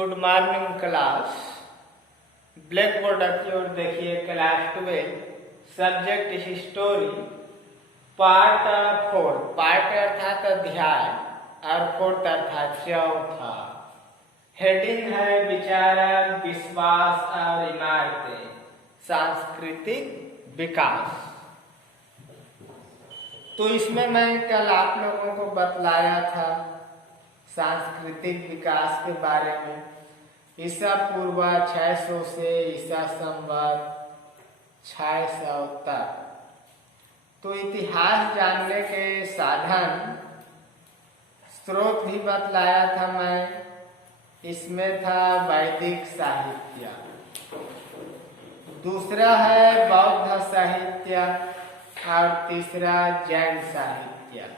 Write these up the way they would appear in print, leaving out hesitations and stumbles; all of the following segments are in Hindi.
Good morning class. Black board की ओर देखिए। Class 12 subject history part 4। Part अर्थात अध्याय और 4 अर्थात चौथा। हेडिंग है विचारक, विश्वास और इमारतें, सांस्कृतिक विकास। तो इसमें मैं कल आप लोगों को बतलाया था सांस्कृतिक विकास के बारे में। ईसा पूर्व 600 से ईसा संवत 600 तक। तो इतिहास जानने के साधन स्रोत भी बतलाया था मैं। इसमें था वैदिक साहित्य, दूसरा है बौद्ध साहित्य और तीसरा जैन साहित्य।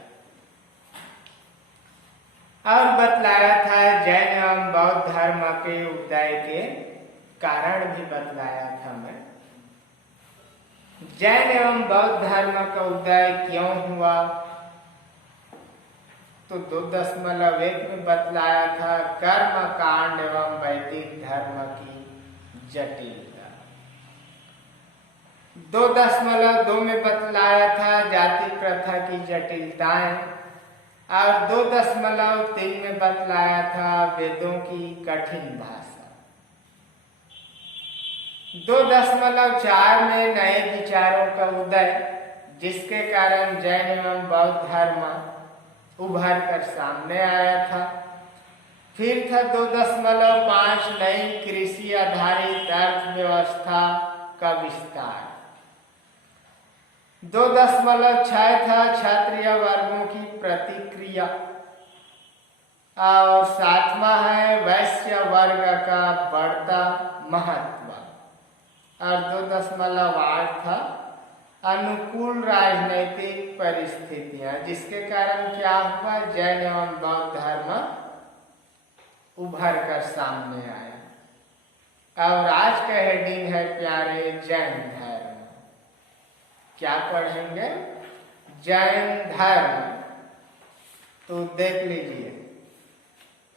और बतलाया था जैन एवं बौद्ध धर्म के उदय के कारण भी बतलाया था मैं। जैन एवं बौद्ध धर्म का उदय क्यों हुआ, तो 2.1 में बतलाया था कर्म कांड एवं वैदिक धर्म की जटिलता। 2.2 में बतलाया था जाति प्रथा की जटिलताएं और 2.3 में बतलाया था वेदों की कठिन भाषा। 2.4 में नए विचारों का उदय, जिसके कारण जैन एवं बौद्ध धर्म उभर कर सामने आया था। फिर था 2.5 नई कृषि आधारित अर्थव्यवस्था का विस्तार। 2.6 था क्षत्रिय वर्गों की प्रतिक्रिया और 7वां है वैश्य वर्ग का बढ़ता महत्व। और 2.8 था अनुकूल राजनीतिक परिस्थितियां, जिसके कारण क्या हुआ, जैन एवं बौद्ध धर्म उभर कर सामने आया। और आज का हेडिंग है प्यारे जैन धर्म। क्या पढ़ेंगे? जैन धर्म। तो देख लीजिए,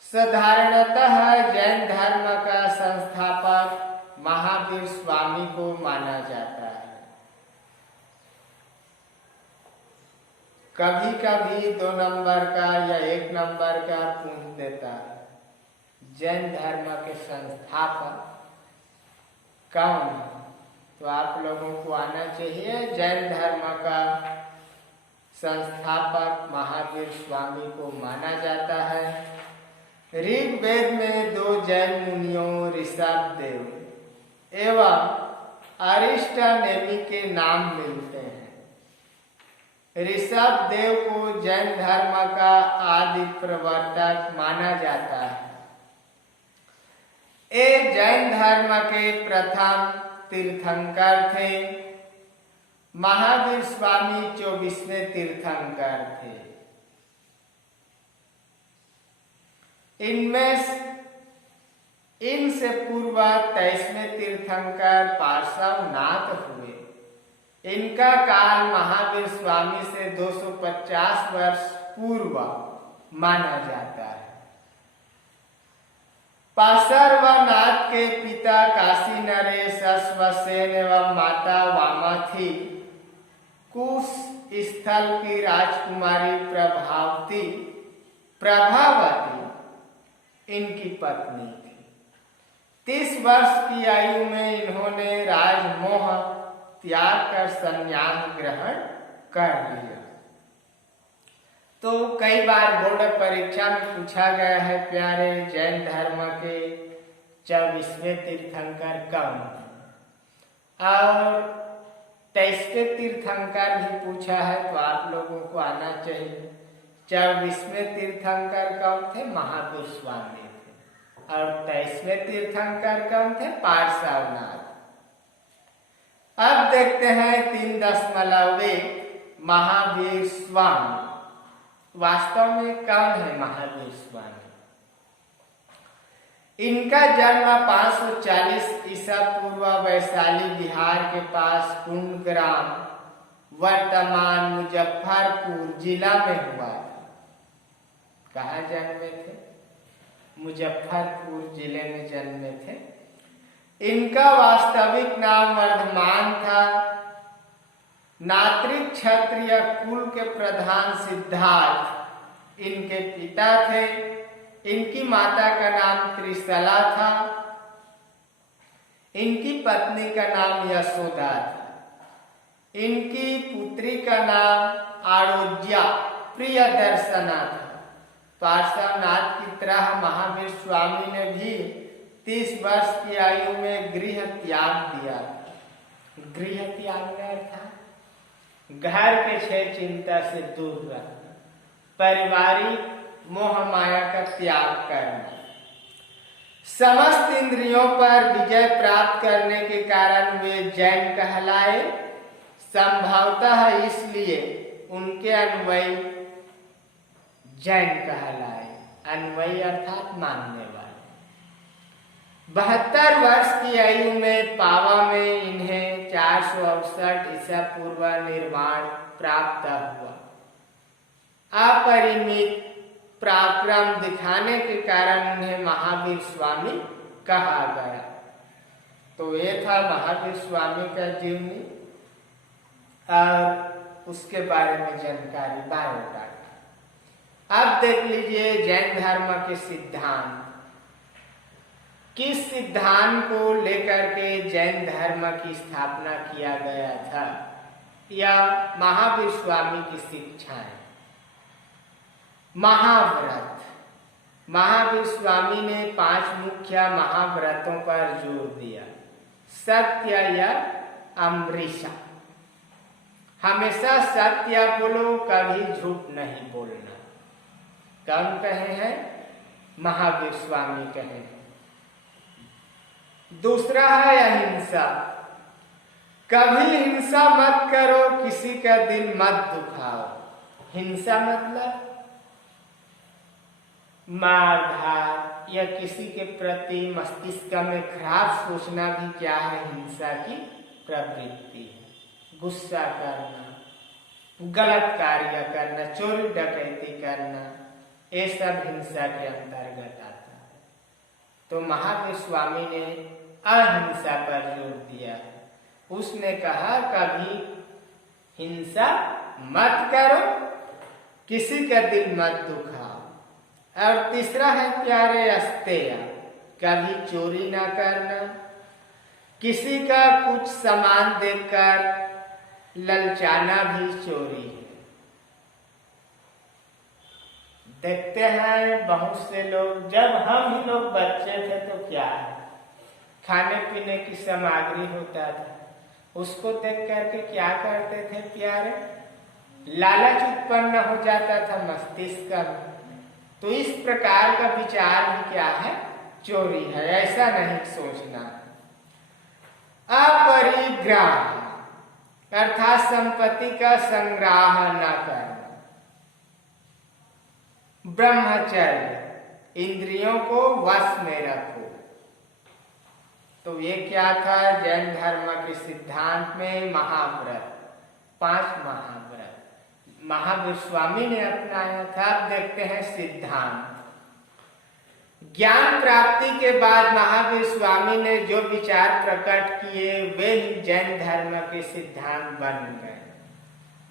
साधारणतः जैन धर्म का संस्थापक महावीर स्वामी को माना जाता है। कभी कभी 2 नंबर का या 1 नंबर का पूछ देता है, जैन धर्म के संस्थापक कौन है? तो आप लोगों को आना चाहिए। जैन धर्म का संस्थापक महावीर स्वामी को माना जाता है। ऋग्वेद में 2 जैन मुनियों ऋषभदेव एवं अरिष्टनेमि के नाम मिलते हैं। ऋषभदेव को जैन धर्म का आदि प्रवर्तक माना जाता है। ये जैन धर्म के प्रथम तीर्थंकर थे। महावीर स्वामी 24वें तीर्थंकर थे। इनसे पूर्व 23वें तीर्थंकर पार्श्वनाथ हुए। इनका काल महावीर स्वामी से 250 वर्ष पूर्व माना जाता है। पार्श्वनाथ के पिता काशी नरेश अश्वसेन एवं माता वामाथी कुश स्थल की राजकुमारी प्रभावती इनकी पत्नी थी। 30 वर्ष की आयु में इन्होंने राजमोह त्याग कर संन्यास ग्रहण कर लिया। तो कई बार बोर्ड परीक्षा में पूछा गया है प्यारे जैन धर्म के 24वें तीर्थंकर कौन है, और 23वें तीर्थंकर भी पूछा है। तो आप लोगों को आना चाहिए। 24वें तीर्थंकर कौन थे? महावीर स्वामी थे। और 23वें तीर्थंकर कौन थे? पार्श्वनाथ। अब देखते हैं 3.1 महावीर स्वामी। वास्तव में कौन है महावीर स्वामी? इनका जन्म 540 ईसा पूर्व वैशाली बिहार के पास कुंडग्राम वर्तमान मुजफ्फरपुर जिला में हुआ था। कहाँ जन्मे थे? मुजफ्फरपुर जिले में जन्मे थे। इनका वास्तविक नाम वर्धमान था। नात्रिक क्षत्रिय कुल के प्रधान सिद्धार्थ इनके पिता थे। इनकी माता का नाम त्रिशला था। इनकी पत्नी का नाम यशोदा था। इनकी पुत्री का नाम आरोग्या प्रियदर्शना था। पार्श्वनाथ की तरह महावीर स्वामी ने भी 30 वर्ष की आयु में गृह त्याग दिया। गृह त्याग था घर के क्षय चिंता से दूर रहना, पारिवारिक मोह माया का त्याग करना। समस्त इंद्रियों पर विजय प्राप्त करने के कारण वे जैन कहलाए। संभवतः इसलिए उनके अन्वयी जैन कहलाए। अन्वयी अर्थात मानने वाले। 72 वर्ष की आयु में पावा में इन्हें 468 ईसा पूर्व निर्वाण प्राप्त हुआ। अपरिमित पराक्रम दिखाने के कारण उन्हें महावीर स्वामी कहा गया। तो ये था महावीर स्वामी का जीवनी और उसके बारे में जानकारी, बायोडाटा। अब देख लीजिए जैन धर्म के सिद्धांत। किस सिद्धांत को लेकर के जैन धर्म की स्थापना किया गया था या महावीर स्वामी की शिक्षाएं। महाव्रत। महावीर स्वामी ने 5 मुख्य महाव्रतों पर जोर दिया। सत्य या अमृषा, हमेशा सत्य बोलो, कभी झूठ नहीं बोलना। कौन कहे हैं? महावीर स्वामी कहे हैं। दूसरा है अहिंसा। कभी हिंसा मत करो, किसी का दिल मत दुखाओ। हिंसा मतलब मार धार या किसी के प्रति मस्तिष्क में खराब सोचना भी क्या है? हिंसा की प्रवृत्ति है। गुस्सा करना, गलत कार्य करना, चोरी डकैती करना, ये सब हिंसा के अंतर्गत आता है। तो महावीर स्वामी ने अहिंसा पर जोर दिया है। उसने कहा कभी हिंसा मत करो, किसी का दिल मत दुखाओ। और तीसरा है प्यारे अस्तेय, कभी चोरी ना करना, किसी का कुछ सामान देकर ललचाना भी चोरी है। देखते हैं बहुत से लोग, जब हम ही लोग बच्चे थे तो क्या है, खाने पीने की सामग्री होता था, उसको देख करके क्या करते थे प्यारे? लालच उत्पन्न हो जाता था मस्तिष्क में। तो इस प्रकार का विचार भी क्या है? चोरी है। ऐसा नहीं सोचना। अपरिग्रह अर्थात संपत्ति का संग्रह न करना। ब्रह्मचर्य, इंद्रियों को वश में रखो। तो ये क्या था? जैन धर्म के सिद्धांत में महाव्रत, 5 महाव्रत महावीर स्वामी ने अपनाया था। अब देखते हैं सिद्धांत। ज्ञान प्राप्ति के बाद महावीर स्वामी ने जो विचार प्रकट किए वे ही जैन धर्म के सिद्धांत बन गए,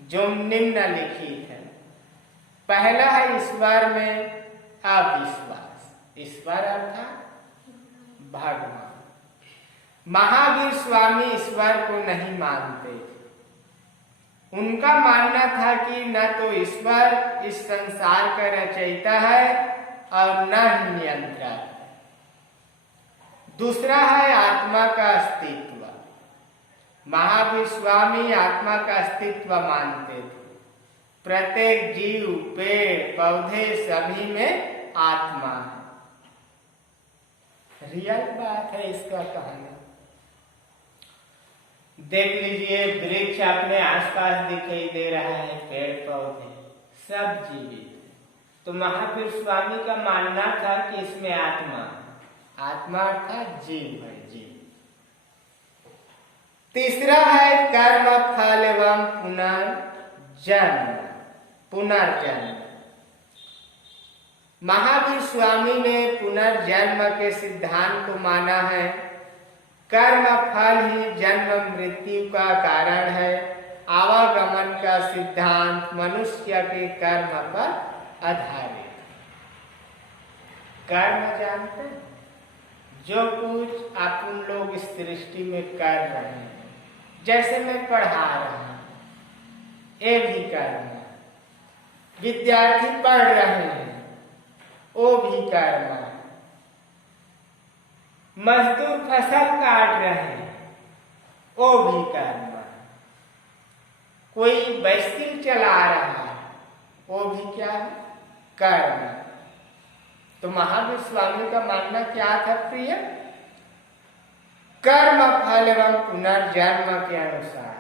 जो निम्नलिखित है। पहला है ईश्वर में अविश्वास। ईश्वर अर्थात भगवान। महावीर स्वामी ईश्वर को नहीं मानते थे। उनका मानना था कि न तो ईश्वर इस संसार का रचयिता है और न ही नियंत्रक। दूसरा है आत्मा का अस्तित्व। महावीर स्वामी आत्मा का अस्तित्व मानते थे। प्रत्येक जीव, पेड़ पौधे सभी में आत्मा है। रियल बात है इसका कहना। देख लीजिए, वृक्ष अपने आसपास दिखाई दे रहा है, पेड़ पौधे सब जीवित। तो महावीर स्वामी का मानना था कि इसमें आत्मा, आत्मा अर्थात जीव है, जीव। तीसरा है कर्म फल एवं पुनर्जन्म, पुनर्जन्म। महावीर स्वामी ने पुनर्जन्म के सिद्धांत को माना है। कर्म फल ही जन्म मृत्यु का कारण है। आवागमन का सिद्धांत मनुष्य के कर्म पर आधारित। कर्म जानते हैं, जो कुछ आप उन लोग इस सृष्टि में कर रहे हैं, जैसे मैं पढ़ा रहा हूं, ये भी कर्म है। विद्यार्थी पढ़ रहे हैं, वो भी कर्म है। मजदूर फसल काट रहे हैं, वो भी कर्म है। कोई बाइसिकल चला रहा है, वो भी क्या है? कर्म है। तो महावीर स्वामी का मानना क्या था प्रिय? कर्म फल एवं पुनर्जन्म के अनुसार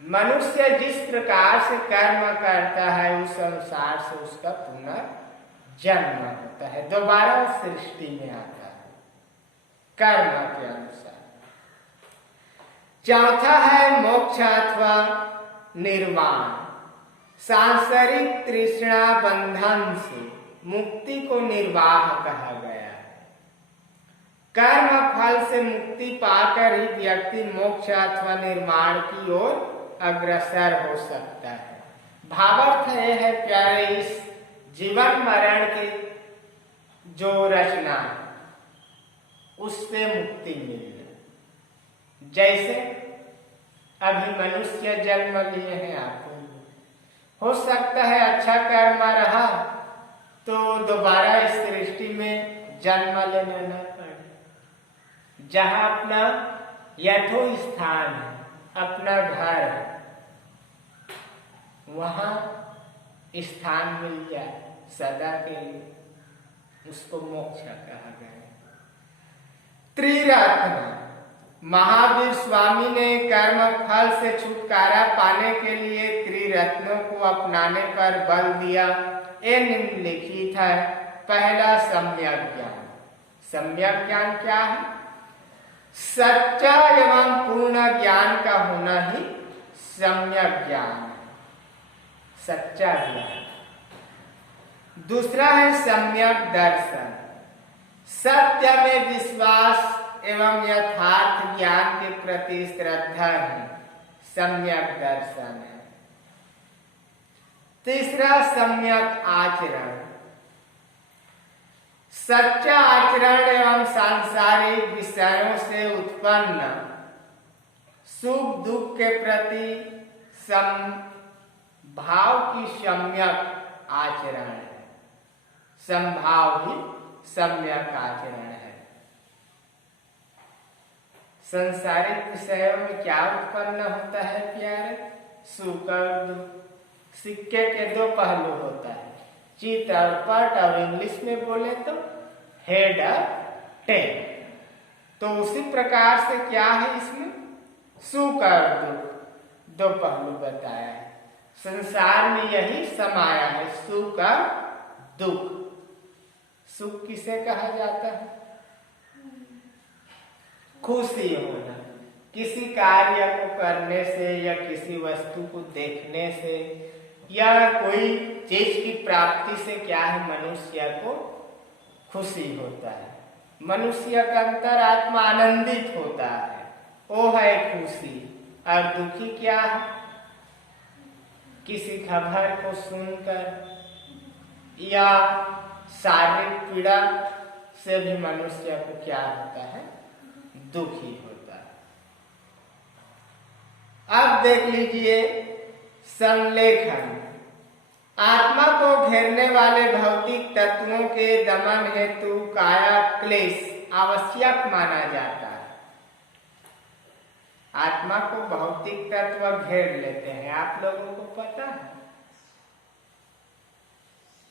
मनुष्य जिस प्रकार से कर्म करता है, उस अनुसार से उसका पुनर्जन्म होता है, दोबारा सृष्टि में आता है कर्म के अनुसार। चौथा है मोक्ष अथवा निर्वाण। सांसारिक तृष्णा बंधन से मुक्ति को निर्वाह कहा गया है। कर्म फल से मुक्ति पाकर ही व्यक्ति मोक्ष अथवा निर्माण की ओर अग्रसर हो सकता है। भावार्थ यह है प्यारे, इस जीवन मरण की जो रचना है उससे मुक्ति मिलना। जैसे अभी मनुष्य जन्म लिए हैं, आपको हो सकता है अच्छा कर्म रहा तो दोबारा इस सृष्टि में जन्म लेना न पड़े। जहां अपना यथो स्थान है, अपना घर है, वहां स्थान मिल जाए सदा के लिए, उसको मोक्ष कहा गया। त्रिरत्न। महावीर स्वामी ने कर्म फल से छुटकारा पाने के लिए त्रिरत्नों को अपनाने पर बल दिया। ये निम्नलिखित है। पहला, सम्यक ज्ञान। सम्यक ज्ञान क्या है? सच्चा एवं पूर्ण ज्ञान का होना ही सम्यक ज्ञान है, सच्चा ज्ञान। दूसरा है सम्यक दर्शन। सत्य में विश्वास एवं यथार्थ ज्ञान के प्रति श्रद्धा ही सम्यक दर्शन है। तीसरा, सम्यक आचरण। सच्चा आचरण एवं सांसारिक विषयों से उत्पन्न सुख दुख के प्रति समभाव की सम्यक आचरण है। समभाव ही सम्यक आचरण है। संसारिक विषयों में क्या उत्पन्न होता है प्यारे? सुख और दुख। सिक्के के दो पहलू होता है, चित और पट, और इंग्लिश में बोले तो हेड और टेल। तो उसी प्रकार से क्या है इसमें? सुख और दुख, दो पहलू बताया है। संसार में यही समाया है, सुख और दुख। सुख किसे कहा जाता है? खुशी होना, किसी कार्य को करने से या किसी वस्तु को देखने से या कोई चीज की प्राप्ति से क्या है? मनुष्य को खुशी होता है। मनुष्य का अंतरात्मा आनंदित होता है, वो है खुशी। और दुखी क्या है? किसी खबर को सुनकर या शारीरिक पीड़ा से भी मनुष्य को क्या होता है? दुखी होता है। अब देख लीजिए संलेखन। आत्मा को घेरने वाले भौतिक तत्वों के दमन हेतु काया क्लेश आवश्यक माना जाता है। आत्मा को भौतिक तत्व घेर लेते हैं, आप लोगों को पता है।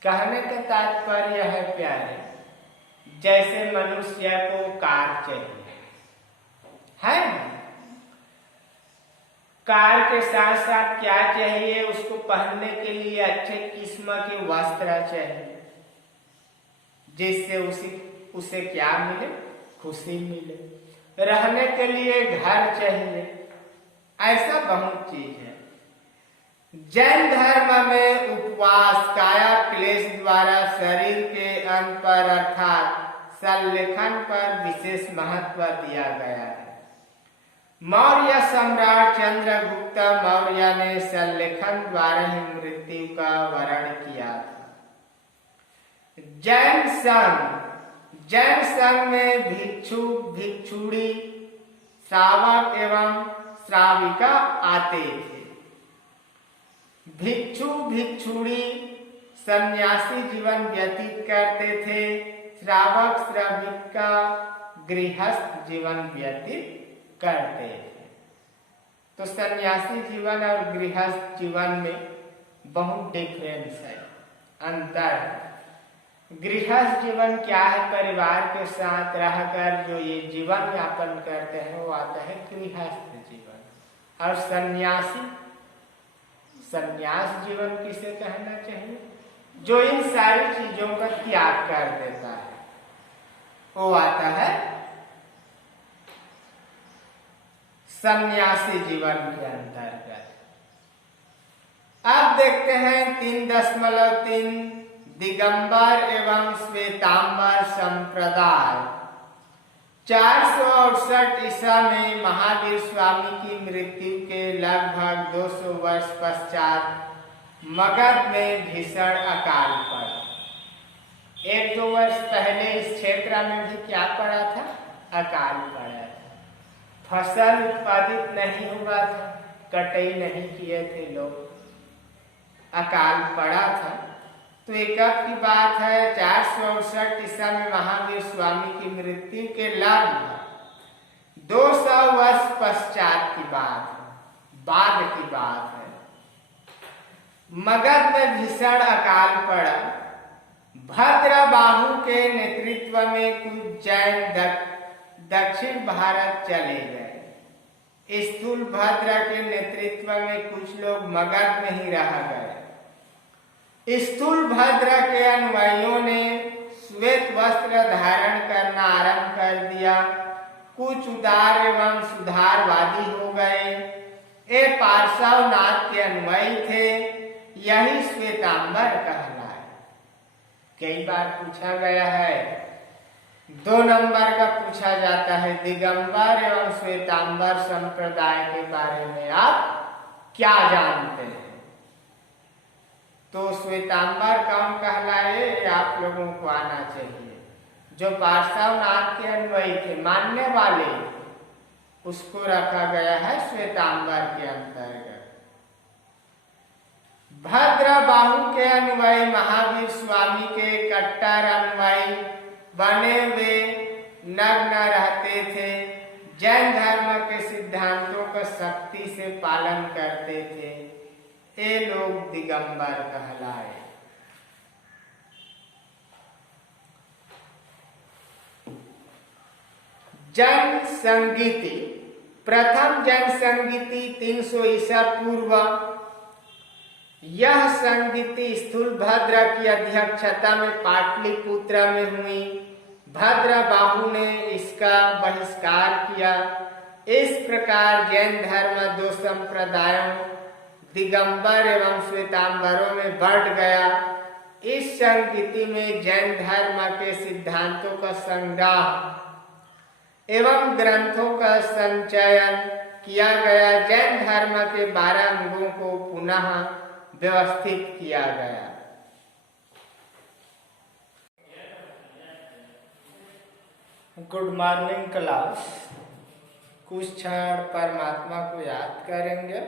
कहने का तात्पर्य है प्यारे, जैसे मनुष्य को कार चाहिए है, कार के साथ साथ क्या चाहिए? उसको पहनने के लिए अच्छे किस्म के वस्त्र चाहिए, जिससे उसे क्या मिले? खुशी मिले। रहने के लिए घर चाहिए। ऐसा बहुत चीज है। जैन धर्म में उपवास काया क्लेश द्वारा शरीर के अंग पर अर्थात संलेखन पर विशेष महत्व दिया गया है। मौर्य सम्राट चंद्रगुप्त मौर्य ने संलेखन द्वारा ही मृत्यु का वर्ण किया था। जैन संघ में भिक्षु भिक्षुणी श्रावक एवं श्राविका आते थे। भिक्षु भिक्षुणी सन्यासी जीवन व्यतीत करते थे, श्रावक श्राविका गृहस्थ जीवन व्यतीत करते थे। तो सन्यासी जीवन और गृहस्थ जीवन में बहुत डिफरेंस है, अंतर है। गृहस्थ जीवन क्या है? परिवार के साथ रहकर जो ये जीवन यापन करते हैं वो आता है गृहस्थ जीवन। और संन्यास जीवन किसे कहना चाहिए? जो इन सारी चीजों का त्याग कर देता है वो आता है सन्यासी जीवन के अंतर्गत। अब देखते हैं 3.3 दिगंबर एवं श्वेतांबर संप्रदाय। 468 ईसा में महावीर स्वामी की मृत्यु के लगभग 200 वर्ष पश्चात मगध में भीषण अकाल पड़ा। 1-2 वर्ष पहले इस क्षेत्र में भी क्या पड़ा था? अकाल पड़ा था। फसल उत्पादित नहीं हुआ था, कटाई नहीं किए थे लोग, अकाल पड़ा था। तो एक की बात है 468 ईसा में महावीर स्वामी की मृत्यु के लगभग 200 वर्ष पश्चात की बात है, बाद की बात है। मगध में भीषण अकाल पड़ा। भद्रबाहु के नेतृत्व में कुछ जैन दक्षिण भारत चले गए। स्थूलभद्र के नेतृत्व में कुछ लोग मगध में ही रह गए। स्थूलभद्र के अनुयायियों ने श्वेत वस्त्र धारण करना आरंभ कर दिया। कुछ उदार एवं सुधारवादी हो गए। ये पार्श्वनाथ के अनुयायी थे, यही श्वेतांबर कहलाए। कई बार पूछा गया है, 2 नंबर का पूछा जाता है, दिगंबर एवं श्वेतांबर संप्रदाय के बारे में आप क्या जानते हैं? तो श्वेतांबर कौन कहलाए आप लोगों को आना चाहिए। जो पार्श्वनाथ के अनुयायी थे, मानने वाले, उसको रखा गया है श्वेतांबर के अंतर्गत। भद्रबाहु के अनुयायी महावीर स्वामी के कट्टर अनुयायी बने हुए नग्न रहते थे। जैन धर्म के सिद्धांतों का सख्ती से पालन करते थे। ये लोग दिगंबर कहलाए। जन संगीति। प्रथम जन संगीति 300 ईसा पूर्व। यह संगीति स्थूलभद्र की अध्यक्षता में पाटलिपुत्र में हुई। भद्रबाहु ने इसका बहिष्कार किया। इस प्रकार जैन धर्म 2 संप्रदायों दिगंबर एवं श्वेतांबरों में बढ़ गया। इस संगीति में जैन धर्म के सिद्धांतों का संग्रह एवं ग्रंथों का संचयन किया गया। जैन धर्म के 12 अंगों को पुनः व्यवस्थित किया गया। Good morning class. कुछ क्षण परमात्मा को याद करेंगे।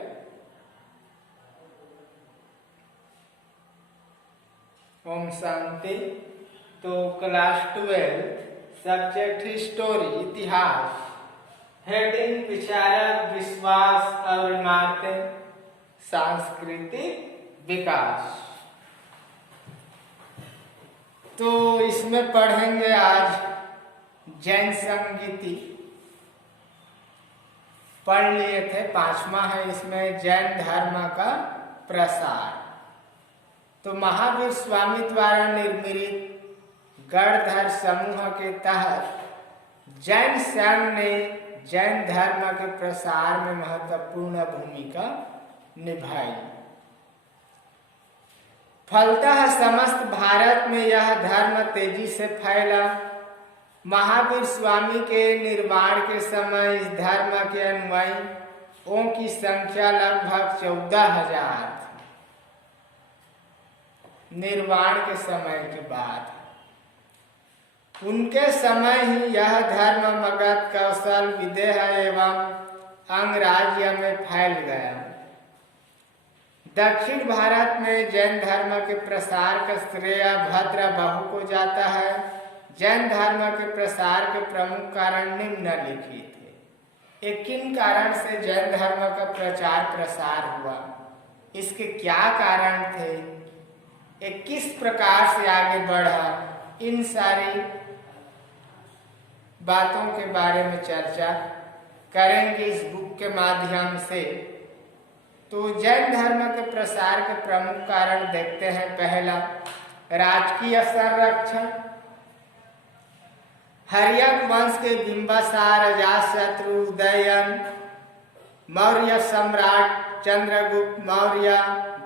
ओम शांति। तो क्लास 12 सब्जेक्ट हिस्टोरी, इतिहास। हेडिंग विचारक, विश्वास और इमारतें, सांस्कृतिक विकास। तो इसमें पढ़ेंगे आज जैन संगीति। पढ़ लिए थे, 5वां है इसमें जैन धर्म का प्रसार। तो महावीर स्वामी द्वारा निर्मित गणधर समूह के तहत जैन संघ ने जैन धर्म के प्रसार में महत्वपूर्ण भूमिका निभाई। फलतः समस्त भारत में यह धर्म तेजी से फैला। महावीर स्वामी के निर्वाण के समय इस धर्म के अनुयायियों की संख्या लगभग 14,000 थी। निर्वाण के समय के बाद उनके समय ही यह धर्म मगध, कौशल, विदेह एवं अंगराज्य में फैल गया। दक्षिण भारत में जैन धर्म के प्रसार का श्रेय भद्र बहु को जाता है। जैन धर्म के प्रसार के प्रमुख कारण निम्नलिखित है। एक किन कारण से जैन धर्म का प्रचार प्रसार हुआ, इसके क्या कारण थे, एक किस प्रकार से आगे बढ़ा, इन सारी बातों के बारे में चर्चा करेंगे इस बुक के माध्यम से। तो जैन धर्म के प्रसार के प्रमुख कारण देखते हैं। पहला, राजकीय संरक्षण। हर्यक वंश के बिंबिसार, अजातशत्रु, उदयन, मौर्य सम्राट चंद्रगुप्त मौर्य,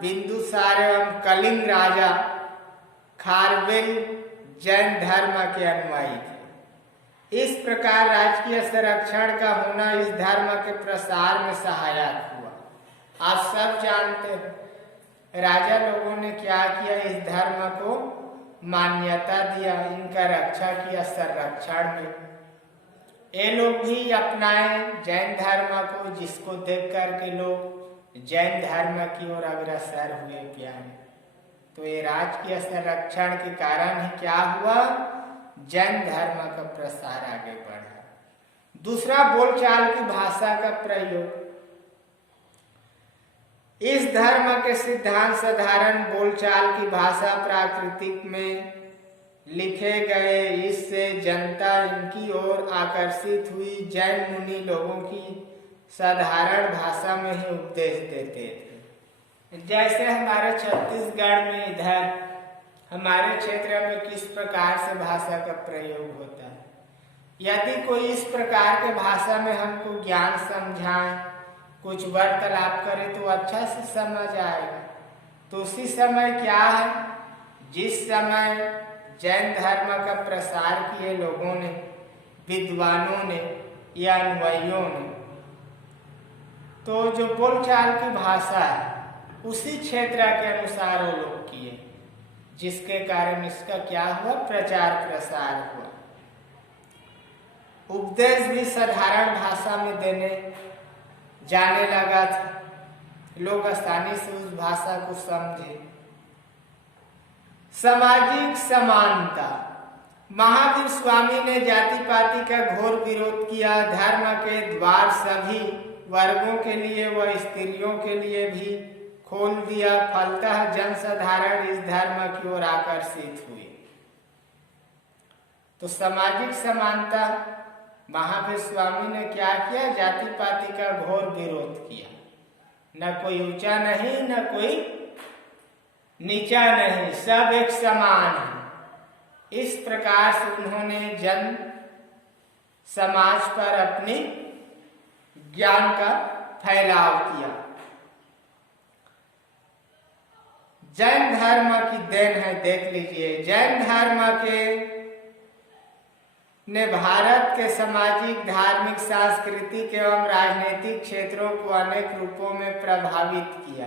बिंदुसार एवं कलिंग राजा खारवेल जैन धर्म के अनुयायी थे। इस प्रकार राजकीय संरक्षण का होना इस धर्म के प्रसार में सहायक हुआ। आप सब जानते हैं राजा लोगों ने क्या किया, इस धर्म को मान्यता दिया, इनका रक्षा किया संरक्षण में। ये लोग भी अपनाए जैन धर्म को, जिसको देख करके लोग जैन धर्म की ओर अग्रसर हुए प्यारे। तो ये राजकीय संरक्षण के कारण ही क्या हुआ, जैन धर्म का प्रसार आगे बढ़ा। दूसरा, बोलचाल की भाषा का प्रयोग। इस धर्म के सिद्धांत साधारण बोलचाल की भाषा प्राकृतिक में लिखे गए, इससे जनता इनकी ओर आकर्षित हुई। जैन मुनि लोगों की साधारण भाषा में ही उपदेश देते थे। जैसे हमारे छत्तीसगढ़ में इधर हमारे क्षेत्र में किस प्रकार से भाषा का प्रयोग होता है। यदि कोई इस प्रकार के भाषा में हमको ज्ञान समझाए, कुछ वार्तालाप करे तो अच्छा से समझ आएगा। तो उसी समय क्या है, जिस समय जैन धर्म का प्रसार किए लोगों ने, विद्वानों ने या अनुयायियों ने, तो जो बोलचाल की भाषा है उसी क्षेत्र के अनुसार वो लोग किए, जिसके कारण इसका क्या हुआ, प्रचार प्रसार हुआ। उपदेश भी साधारण भाषा में देने जाने लगा था, लोग आसानी से उस भाषा को समझे। सामाजिक समानता। महावीर स्वामी ने जाति पाति का घोर विरोध किया। धर्म के द्वार सभी वर्गों के लिए व स्त्रियों के लिए भी खोल दिया। फलतः जनसाधारण इस धर्म की ओर आकर्षित हुए। तो सामाजिक समानता, महावीर स्वामी ने क्या किया, जाति पाति का घोर विरोध किया। न कोई ऊंचा नहीं, न कोई नीचा नहीं, सब एक समान है। इस प्रकार से उन्होंने जन समाज पर अपनी ज्ञान का फैलाव किया। जैन धर्म की देन है, देख लीजिए। जैन धर्म के ने भारत के सामाजिक, धार्मिक, सांस्कृतिक एवं राजनीतिक क्षेत्रों को अनेक रूपों में प्रभावित किया।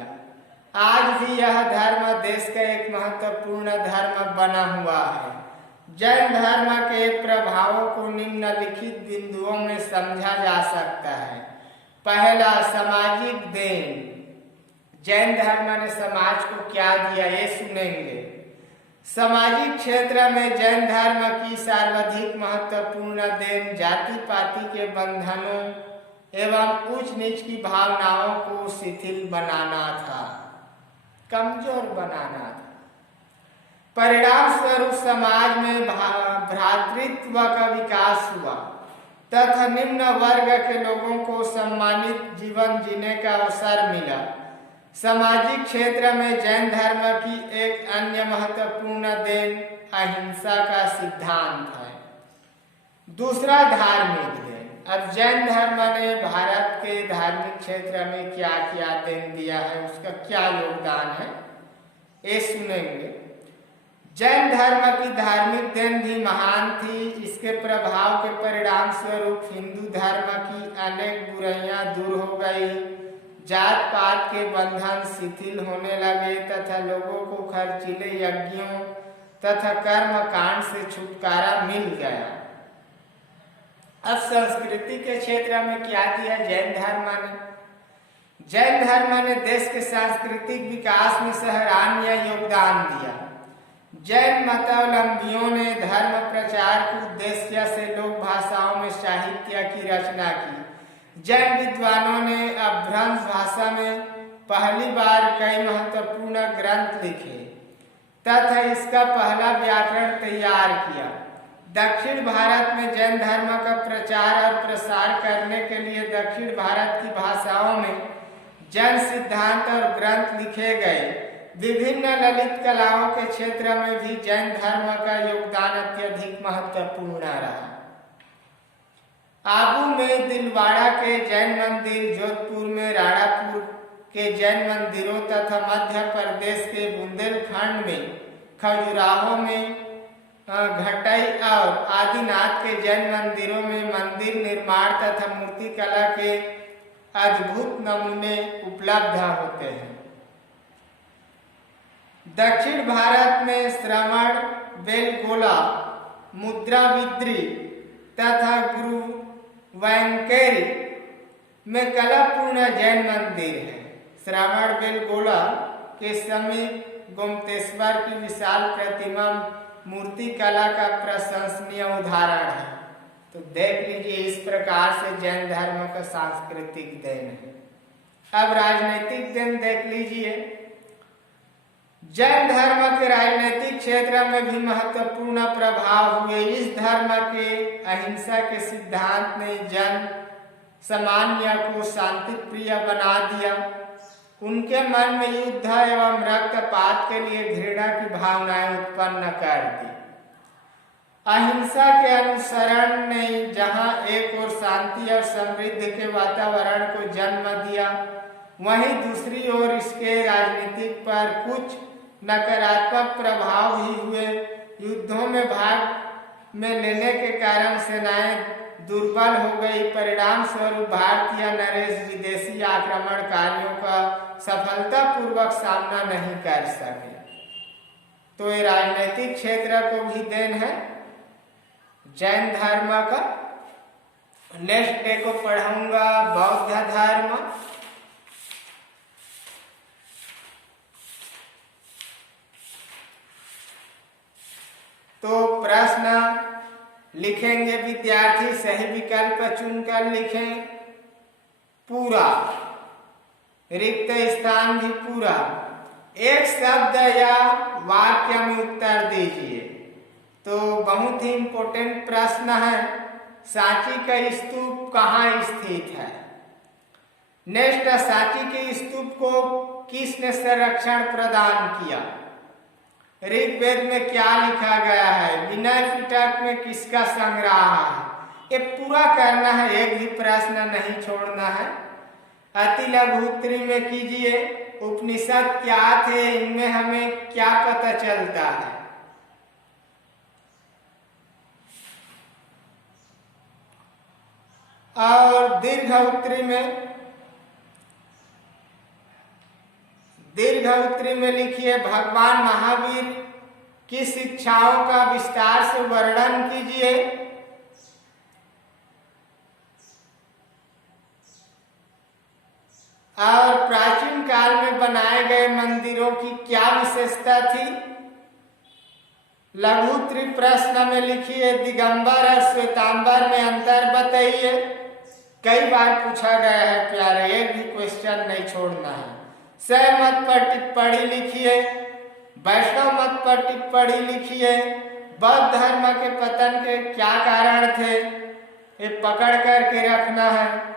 आज भी यह धर्म देश का एक महत्वपूर्ण धर्म बना हुआ है। जैन धर्म के प्रभावों को निम्नलिखित बिंदुओं में समझा जा सकता है। पहला, सामाजिक देन। जैन धर्म ने समाज को क्या दिया, ये सुनेंगे। सामाजिक क्षेत्र में जैन धर्म की सर्वाधिक महत्वपूर्ण देन जाति पाति के बंधनों एवं ऊंच नीच की भावनाओं को शिथिल बनाना था, कमजोर बनाना था। परिणाम स्वरूप समाज में भ्रातृत्व का विकास हुआ तथा निम्न वर्ग के लोगों को सम्मानित जीवन जीने का अवसर मिला। सामाजिक क्षेत्र में जैन धर्म की एक अन्य महत्वपूर्ण देन अहिंसा का सिद्धांत है। दूसरा, धार्मिक देन। अब जैन धर्म ने भारत के धार्मिक क्षेत्र में क्या क्या देन दिया है, उसका क्या योगदान है, ये सुनेंगे। जैन धर्म की धार्मिक देन भी महान थी। इसके प्रभाव के परिणाम स्वरूप हिंदू धर्म की अनेक बुराइयां दूर हो गई, जात पात के बंधन शिथिल होने लगे तथा लोगों को खर्चीले यज्ञों तथा कर्म कांड से छुटकारा मिल गया। अब संस्कृति के क्षेत्र में क्या किया जैन धर्म ने? जैन धर्म ने देश के सांस्कृतिक विकास में सराहनीय योगदान दिया। जैन मतावलंबियों ने धर्म प्रचार के उद्देश्य से लोक भाषाओं में साहित्य की रचना की। जैन विद्वानों ने अपभ्रंश भाषा में पहली बार कई महत्वपूर्ण ग्रंथ लिखे तथा इसका पहला व्याकरण तैयार किया। दक्षिण भारत में जैन धर्म का प्रचार और प्रसार करने के लिए दक्षिण भारत की भाषाओं में जैन सिद्धांत और ग्रंथ लिखे गए। विभिन्न ललित कलाओं के क्षेत्र में भी जैन धर्म का योगदान अत्यधिक महत्वपूर्ण रहा। आबू में दिलवाड़ा के जैन मंदिर, जोधपुर में राणापुर के जैन मंदिरों तथा मध्य प्रदेश के बुंदेलखंड में खजुराहो में घटाई और आदिनाथ के जैन मंदिरों में मंदिर निर्माण तथा मूर्ति कला के अद्भुत नमूने उपलब्ध होते हैं। दक्षिण भारत में श्रवण बेलगोला, मुद्राबिद्री तथा गुरु वैंकेरी में कलापूर्ण जैन मंदिर है। श्रवण बेलगोला के समीप गोमतेश्वर की विशाल प्रतिमा मूर्ति कला का प्रशंसनीय उदाहरण है। तो देख लीजिए, इस प्रकार से जैन धर्म का सांस्कृतिक देन है। अब राजनीतिक देन देख लीजिए। जैन धर्म के राजनीतिक क्षेत्र में भी महत्वपूर्ण प्रभाव हुए। इस धर्म के अहिंसा के सिद्धांत ने जन सामान्य को शांति प्रिय बना दिया। उनके मन में युद्ध एवं रक्तपात के लिए घृणा की भावनाएं उत्पन्न कर दी। अहिंसा के अनुसरण ने जहां एक ओर शांति और समृद्धि के वातावरण को जन्म दिया, वहीं दूसरी ओर इसके राजनीतिक पर कुछ नकारात्मक प्रभाव भी हुए। युद्धों में भाग में लेने के कारण सेनाएं दुर्बल हो गई। परिणाम स्वरूप भारतीय नरेश विदेशी आक्रमणकारियों का सफलतापूर्वक सामना नहीं कर सके। तो ये राजनीतिक क्षेत्र को भी देन है जैन धर्म का। नेक्स्ट डे को पढ़ाऊंगा बौद्ध धर्म। तो प्रश्न लिखेंगे विद्यार्थी, सही विकल्प चुनकर लिखें। पूरा, रिक्त स्थान भी पूरा। एक शब्द या वाक्य में उत्तर दीजिए। तो बहुत ही इम्पोर्टेंट प्रश्न है, सांची का स्तूप कहाँ स्थित है? नेक्स्ट, सांची के स्तूप को किसने संरक्षण प्रदान किया? ऋग्वेद में क्या लिखा गया है? विनय पिटक में किसका संग्रह है? ये पूरा करना है, एक भी प्रश्न नहीं छोड़ना है। अति लघु उत्तरी में कीजिए। उपनिषद क्या थे, इनमें हमें क्या पता चलता है? और दीर्घ उत्तरी में लिखिए भगवान महावीर की शिक्षाओं का विस्तार से वर्णन कीजिए। और प्राचीन काल में बनाए गए मंदिरों की क्या विशेषता थी? लघुत्री प्रश्न में लिखिए दिगंबर और श्वेतांबर में अंतर बताइए। कई बार पूछा गया है प्यारे, एक भी क्वेश्चन नहीं छोड़ना है। शैव मत पर टिप्पणी लिखिए। वैष्णव मत पर टिप्पणी लिखिए। बौद्ध धर्म के पतन के क्या कारण थे, ये पकड़ करके रखना है।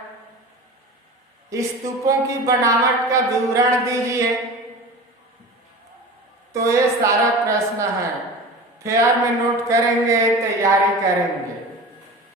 स्तूपों की बनावट का विवरण दीजिए। तो ये सारा प्रश्न है, फेयर में नोट करेंगे, तैयारी करेंगे।